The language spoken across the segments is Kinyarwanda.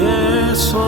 Yesu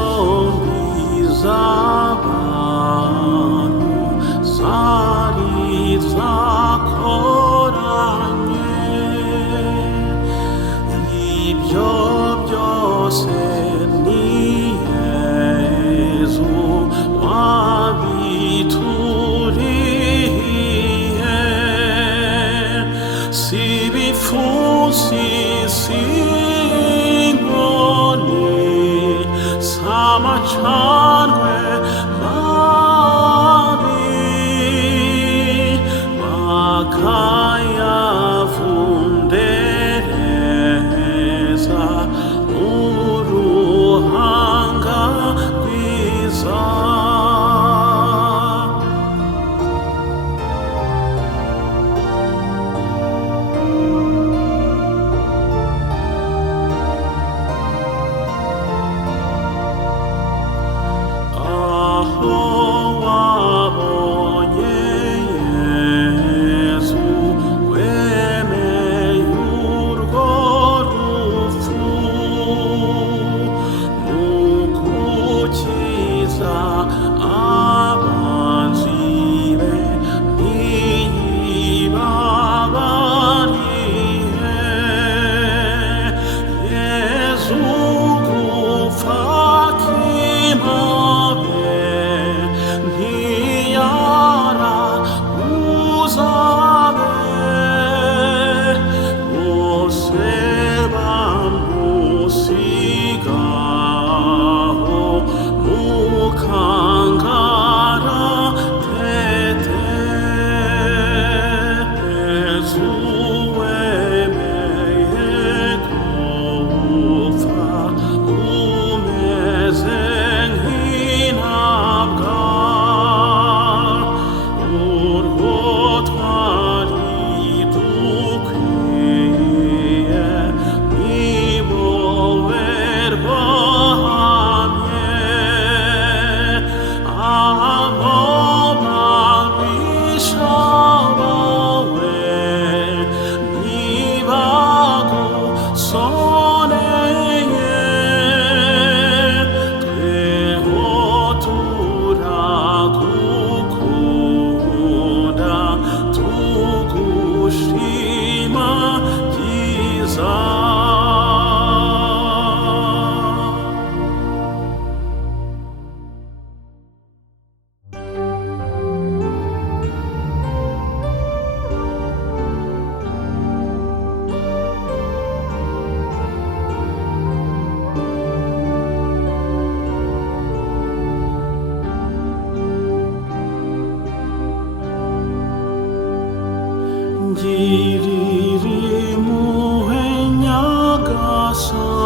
ngirira impuhwe nyagasani,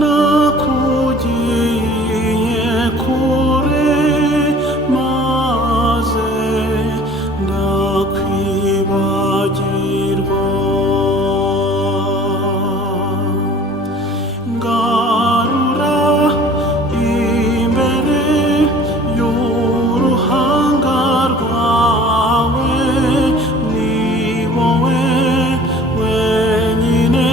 nakugiye kure maze ndakwibagirwa. Ngarura imbere y'uruhanga rwawe, ni wowe wenyine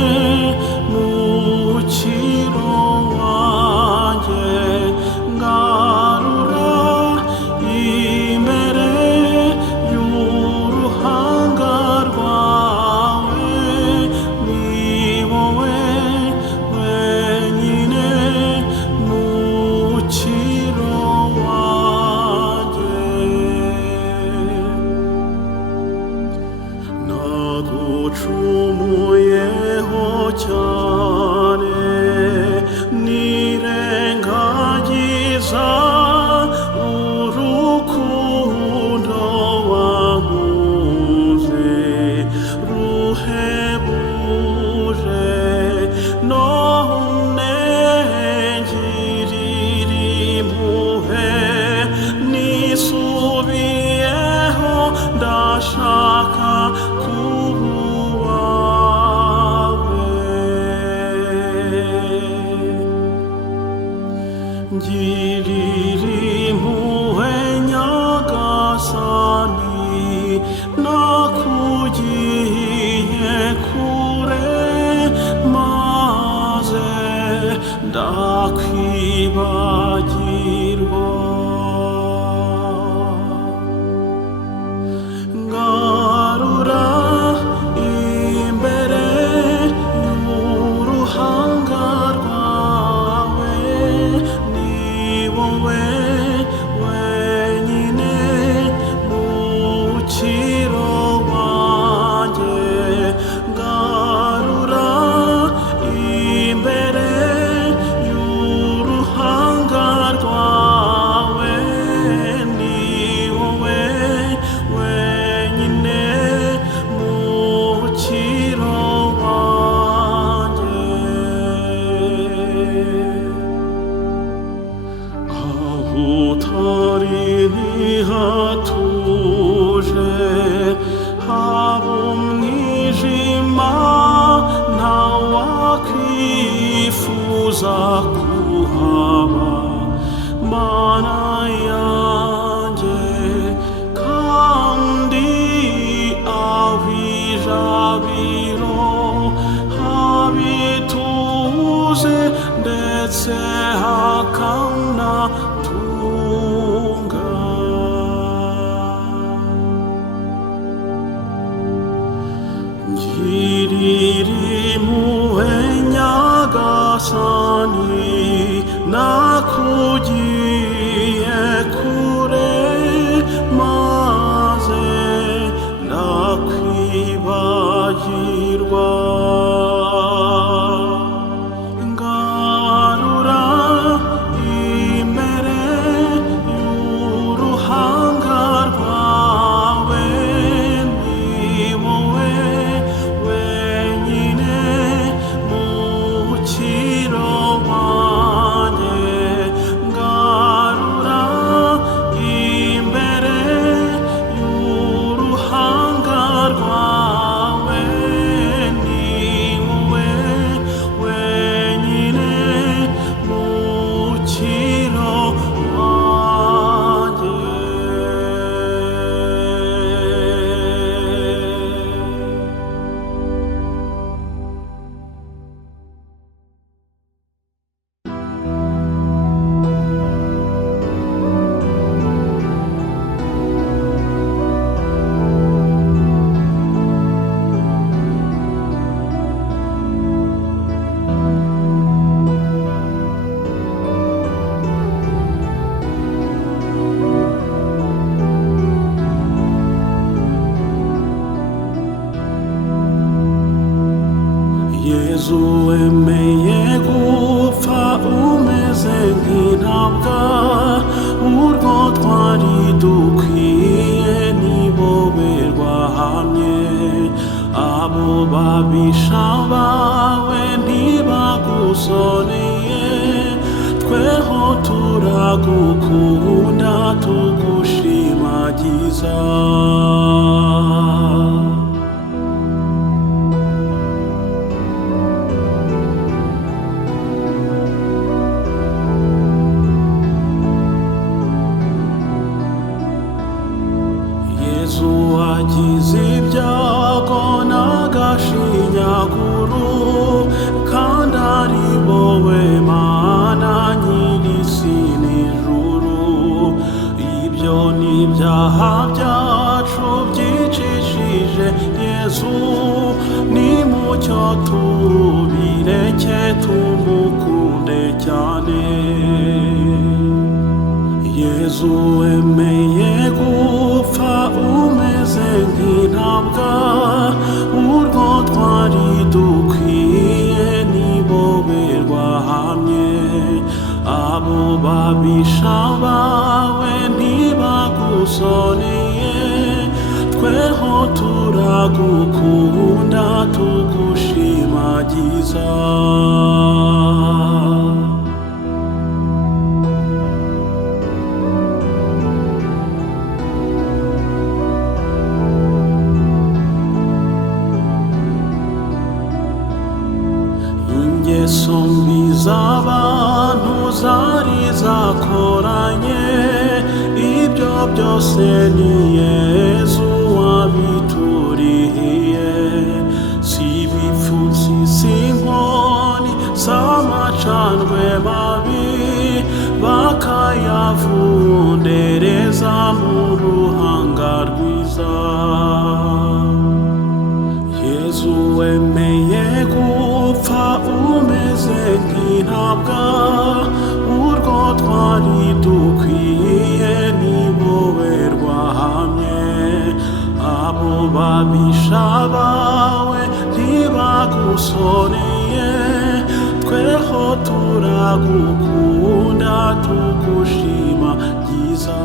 mukiro wanjye. Ngarura imbere y'uruhanga rwawe, ni wowe wenyine mukiro wanjye. Nagucumuyeho cyane, nirengagiza urukundo wankunze ruhebuje. None ngirira impuhwe, nisubiyeho ndashaka kuba uwawe. Ngirira impuhwe nyagasani, nakugiye kure maze ndakwibagirwa. Ngarura imbere y'uruhanga rwawe, ni wowe wenyine mukiro wanjye. Ngarura imbere y'uruhanga rwawe, ni wowe wenyine mukiro wanjye. Aho utari ntihatuje, haba umwijima, ntawakwifuza kuhaba. Mana yanjye, kandi aho ijabiro habituze, ndetse hakanatunga. Ngirira impuhwe nyagasani, nakugiye kure maze ndakwibagirwa. Ngarura imbere y'uruhanga rwawe, ni wowe wenyine mukiro wanjye. Ngarura imbere y'uruhanga rwawe, ni wowe wenyine mukiro wanjye. Yezu wemeye gupfa umeze nk'intabwa, urwo twari dukwiye nibo berwa hano. babisha bawe ntibagusoneye, tweho turagukunda tugushimagiza. Yesu wagize ibyago n'agashinyaguro, kandi ari wowe Mana nyir'isi n'ijuru. Ibyo ni ibyaha byacu byicishije Yesu, nimucyo tubireke tumukunde cyane. Yesu wemeye gupfa umeze nk'intabwa, urwo twari dukwiye ni wowe rwahamye. Abo babisha bawe ntibagusoneye, tweho turagukunda tugushimagiza. Ingeso mbi z'abantu zari zakoranye, ibyo byose ni Yesu wabiturihiye. Si ibipfunsi si inkoni z'amacandwe mabi, bakayavundereza mu ruhanga rwiza. Yesu wemeye gupfa umeze nk'intabwa, urwo twari dukwiye ni wowe rwahamye. Abo babisha bawe ntibagusoneye, tweho turagukunda tugushimagiza.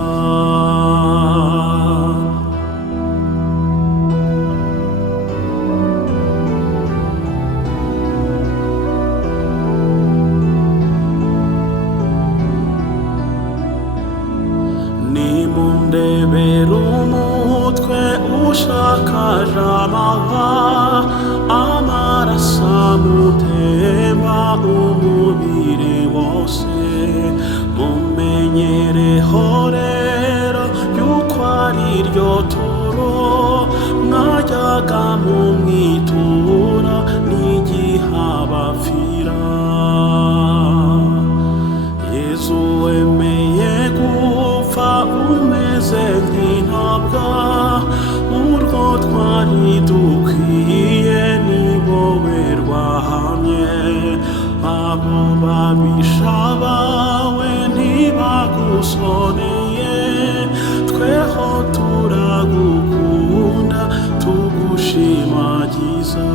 Nimundebere umutwe ushakaje amahwa, amaraso amutemba umubiri wose. Mumenyereho rero yuko ari ryo turo mwajyaga mumwitura n'igihe abapfira. Yesu wemeye gupfa umeze nk'intabwa, urwo twari dukwiye ni wowe rwahamye. Abo babisha bawe ntibagusoneye, tweho turagukunda tugushimagiza.